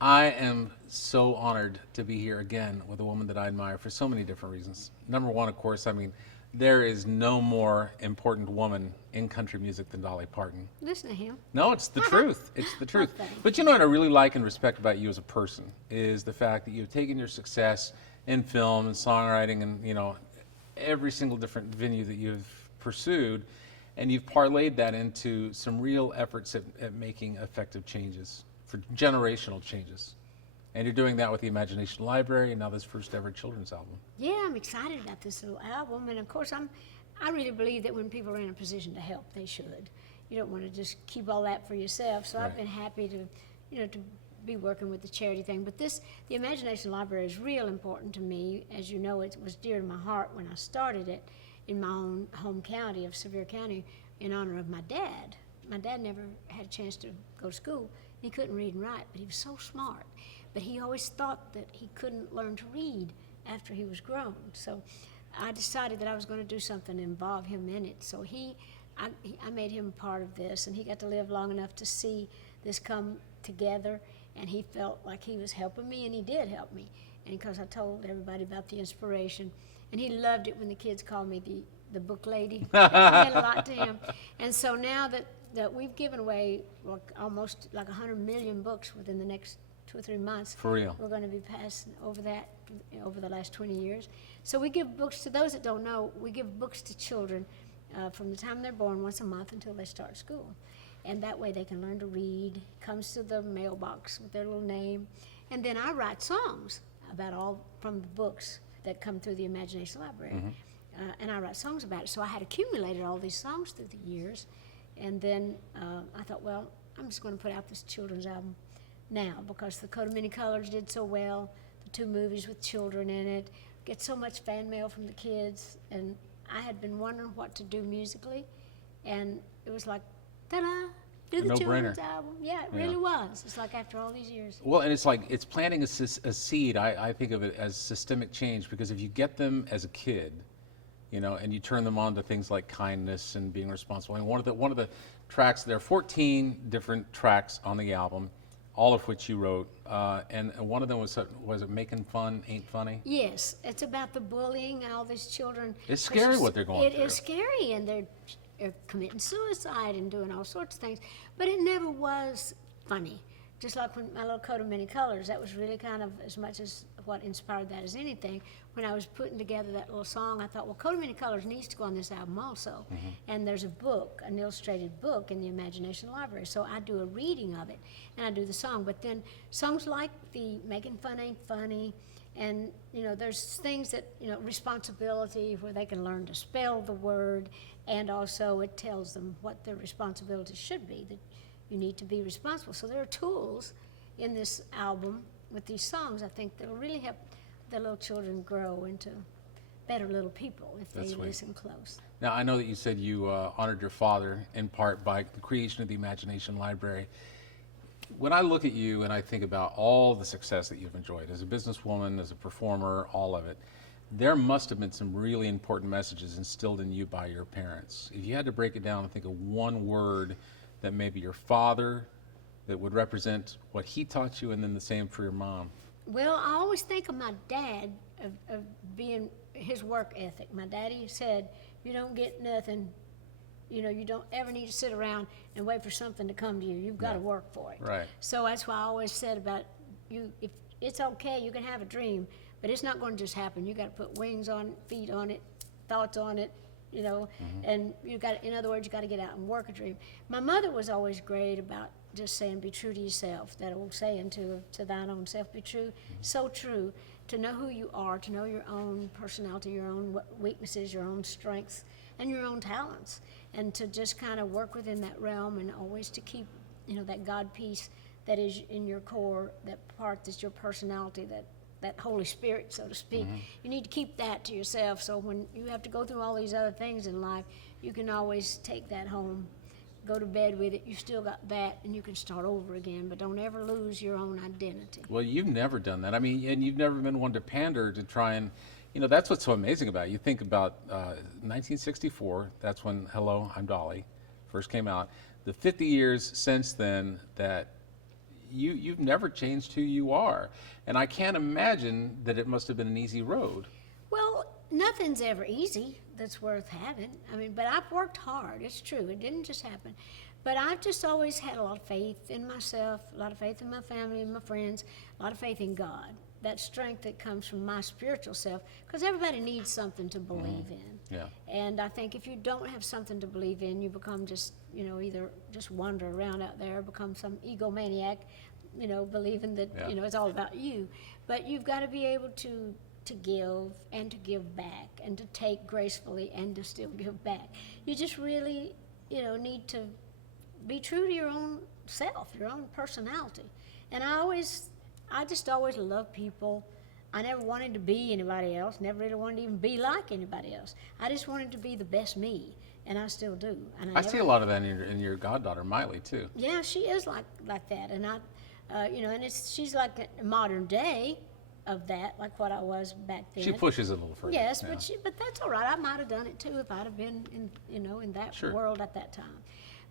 I am so honored to be here again with a woman that I admire for so many different reasons. Number one, of course, there is no more important woman in country music than Dolly Parton. Listen to him. No, it's the truth. It's the truth. Thank you. But you know what I really like and respect about you as a person is the fact that you've taken your success in film and songwriting and, every single different venue that you've pursued, and you've parlayed that into some real efforts at making effective changes, for generational changes. And you're doing that with the Imagination Library and now this first ever children's album. Yeah, I'm excited about this little album, and of course, I really believe that when people are in a position to help, they should. You don't want to just keep all that for yourself. So Right. I've been happy to be working with the charity thing. But the Imagination Library is real important to me. As you know, it was dear to my heart when I started it in my own home county of Sevier County in honor of my dad. My dad never had a chance to go to school. He couldn't read and write, but he was so smart. But he always thought that he couldn't learn to read after he was grown. So I decided that I was going to do something to involve him in it. So I made him part of this, and he got to live long enough to see this come together, and he felt like he was helping me, and he did help me. And because I told everybody about the inspiration, and he loved it when the kids called me the book lady. It meant a lot to him. And so now that we've given away almost like 100 million books within the next 2 or 3 months. For real. We're going to be passing over that over the last 20 years. So we give books to those that don't know. We give books to children from the time they're born once a month until they start school. And that way they can learn to read. Comes to the mailbox with their little name. And then I write songs about all from the books that come through the Imagination Library. Mm-hmm. And I write songs about it. So I had accumulated all these songs through the years. And then I thought, well, I'm just going to put out this children's album now because the Coat of Many Colors did so well, the 2 movies with children in it, get so much fan mail from the kids, and I had been wondering what to do musically, and it was like, ta-da, do the children's album. Yeah, it really was. It's like after all these years. Well, and it's planting a seed. I think of it as systemic change because if you get them as a kid, and you turn them on to things like kindness and being responsible. And one of the tracks, there are 14 different tracks on the album, all of which you wrote, and one of them was it Making Fun Ain't Funny? Yes, it's about the bullying and all these children. It's scary what they're going through. It is scary, and they're committing suicide and doing all sorts of things, but it never was funny. Just like when my little Coat of Many Colors, that was really kind of as much as what inspired that as anything. When I was putting together that little song, I thought, well, Coat of Many Colors needs to go on this album also. Mm-hmm. And there's a book, an illustrated book in the Imagination Library. So I do a reading of it, and I do the song. But then songs like the Making Fun Ain't Funny, and, there's things that, responsibility, where they can learn to spell the word, and also it tells them what their responsibilities should be, that you need to be responsible. So there are tools in this album with these songs, I think, that will really help the little children grow into better little people if they listen close. Now, I know that you said you honored your father in part by the creation of the Imagination Library. When I look at you and I think about all the success that you've enjoyed as a businesswoman, as a performer, all of it, there must have been some really important messages instilled in you by your parents. If you had to break it down and think of one word that maybe your father that would represent what he taught you, and then the same for your mom. Well, I always think of my dad of being his work ethic. My daddy said, you don't get nothing, you don't ever need to sit around and wait for something to come to you. You've got to work for it. Right. So that's why I always said about you, if it's okay, you can have a dream, but it's not going to just happen. You got to put wings on it, feet on it, thoughts on it, and in other words, you got to get out and work a dream. My mother was always great about just saying, be true to yourself, that old saying, to thine own self be true. So true, to know who you are, to know your own personality, your own weaknesses, your own strengths, and your own talents, and to just kind of work within that realm, and always to keep, that God piece that is in your core, that part that's your personality, that Holy Spirit, so to speak. You need to keep that to yourself, so when you have to go through all these other things in life, you can always take that home, go to bed with it. You still got that, and you can start over again, but don't ever lose your own identity. Well, you've never done that. And you've never been one to pander to try and, that's what's so amazing about it. You think about 1964, that's when Hello, I'm Dolly first came out. The 50 years since then that you've never changed who you are. And I can't imagine that it must have been an easy road. Well, nothing's ever easy that's worth having. I mean, but I've worked hard. It's true. It didn't just happen. But I've just always had a lot of faith in myself, a lot of faith in my family and my friends, a lot of faith in God. That strength that comes from my spiritual self, because everybody needs something to believe in. Yeah. And I think if you don't have something to believe in, you become just, either just wander around out there, become some egomaniac, believing that, it's all about you. But you've got to be able to give and to give back and to take gracefully and to still give back. You just really, need to be true to your own self, your own personality. And I just always loved people. I never wanted to be anybody else, never really wanted to even be like anybody else. I just wanted to be the best me, and I still do. And I see a lot of that in your goddaughter, Miley, too. Yeah, she is like that. And and she's like a modern day of that, like what I was back then. She pushes it a little further. Yes, yeah. but that's all right. I might have done it too if I'd have been in that Sure. world at that time.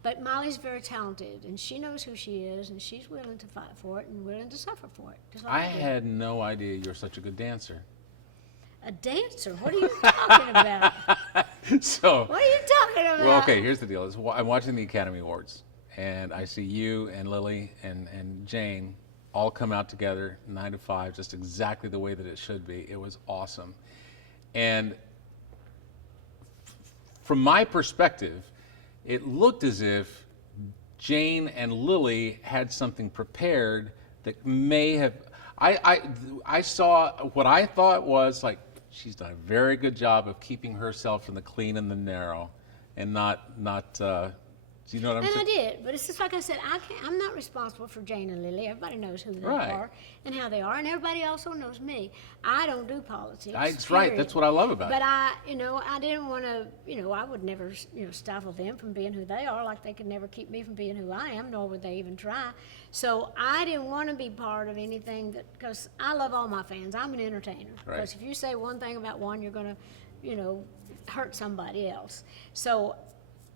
But Miley's very talented, and she knows who she is, and she's willing to fight for it and willing to suffer for it. Just like I I did. had no idea you were such a good dancer. A dancer? What are you talking about? So, What are you talking about? well, okay, here's the deal. I'm watching the Academy Awards, and I see you and Lily and Jane all come out together, 9 to 5, just exactly the way that it should be. It was awesome. And from my perspective, it looked as if Jane and Lily had something prepared that may have. I saw what I thought was like, she's done a very good job of keeping herself in the clean and the narrow, and not. Do you know what I'm And saying? I did, but it's just like I said, I'm not responsible for Jane and Lily. Everybody knows who they Right. are and how they are, and everybody also knows me. I don't do politics. That's right. period. That's what I love about But it. I didn't want to, I would never, stifle them from being who they are, like they could never keep me from being who I am, nor would they even try. So I didn't want to be part of anything because I love all my fans. I'm an entertainer. Right. Because if you say one thing about one, you're going to, hurt somebody else. So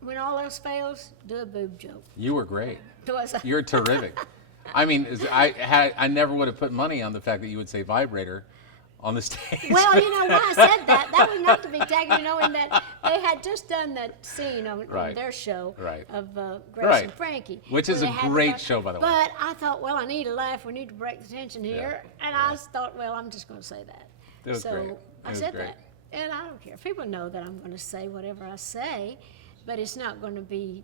when all else fails, do a boob joke. You were great. Was I- You're terrific. I mean, I never would have put money on the fact that you would say vibrator on the stage. Well, why I said that. That was not to be taken, in that they had just done that scene on Right. their show Right. of Grace Right. and Frankie. Which is where a they had the great vi- show, by the way. But I thought, well, I need a laugh. We need to break the tension here. And I thought, well, I'm just going to say that. It was so great. I It was said great. that. And I don't care. People know that I'm going to say whatever I say, but it's not going to be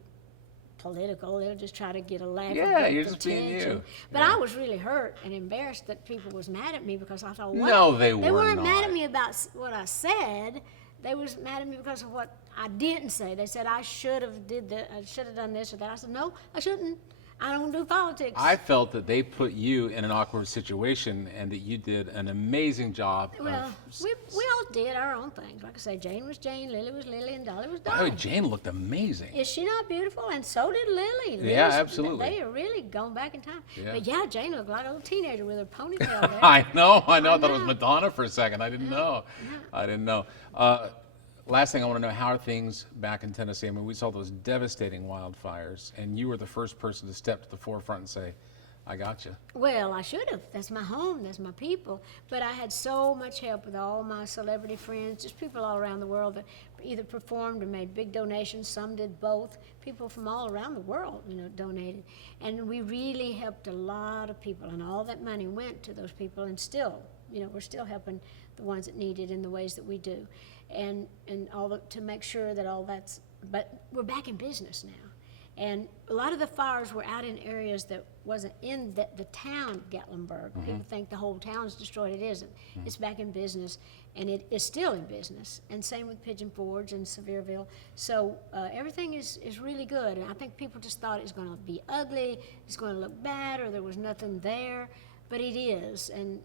political. They'll just try to get a laugh. or Yeah, break you're the just being you. tension. But Yeah. I was really hurt and embarrassed that people was mad at me because I thought, what? No, they They were weren't mad not. at me about what I said. They was mad at me because of what I didn't say. They said I should have done this or that. I said, no, I shouldn't. I don't do politics. I felt that they put you in an awkward situation and that you did an amazing job. Well, of, we all did our own things. Like I say, Jane was Jane, Lily was Lily, and Dolly was by the Dolly. way, Jane looked amazing. Is she not beautiful? And so did Lily. Yeah, Lily's- absolutely. They are really gone back in time. Yeah. But yeah, Jane looked like a little teenager with her ponytail there. I know. I thought it was know. Madonna for a second. I didn't know. I didn't know. Last thing I want to know, how are things back in Tennessee? I mean, we saw those devastating wildfires, and you were the first person to step to the forefront and say, I got you. Well, I should have. That's my home. That's my people. But I had so much help with all my celebrity friends, just people all around the world that either performed or made big donations. Some did both. People from all around the world, donated. And we really helped a lot of people. And all that money went to those people. And still, we're still helping the ones that need it in the ways that we do. And to make sure that all that's, but we're back in business now. And a lot of the fires were out in areas that wasn't in the town of Gatlinburg. People think the whole town's destroyed. It isn't. It's back in business, and it is still in business. And same with Pigeon Forge and Sevierville. So everything is really good. And I think people just thought it was going to be ugly, it's going to look bad, or there was nothing there. But it is, and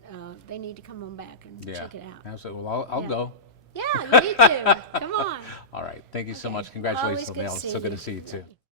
they need to come on back and check it out. Absolutely. Well, I'll Yeah. go. Yeah, you need to. Come on. All right. Thank you so Okay. much. Congratulations, Always good to Neil. see So good you. to see you, too.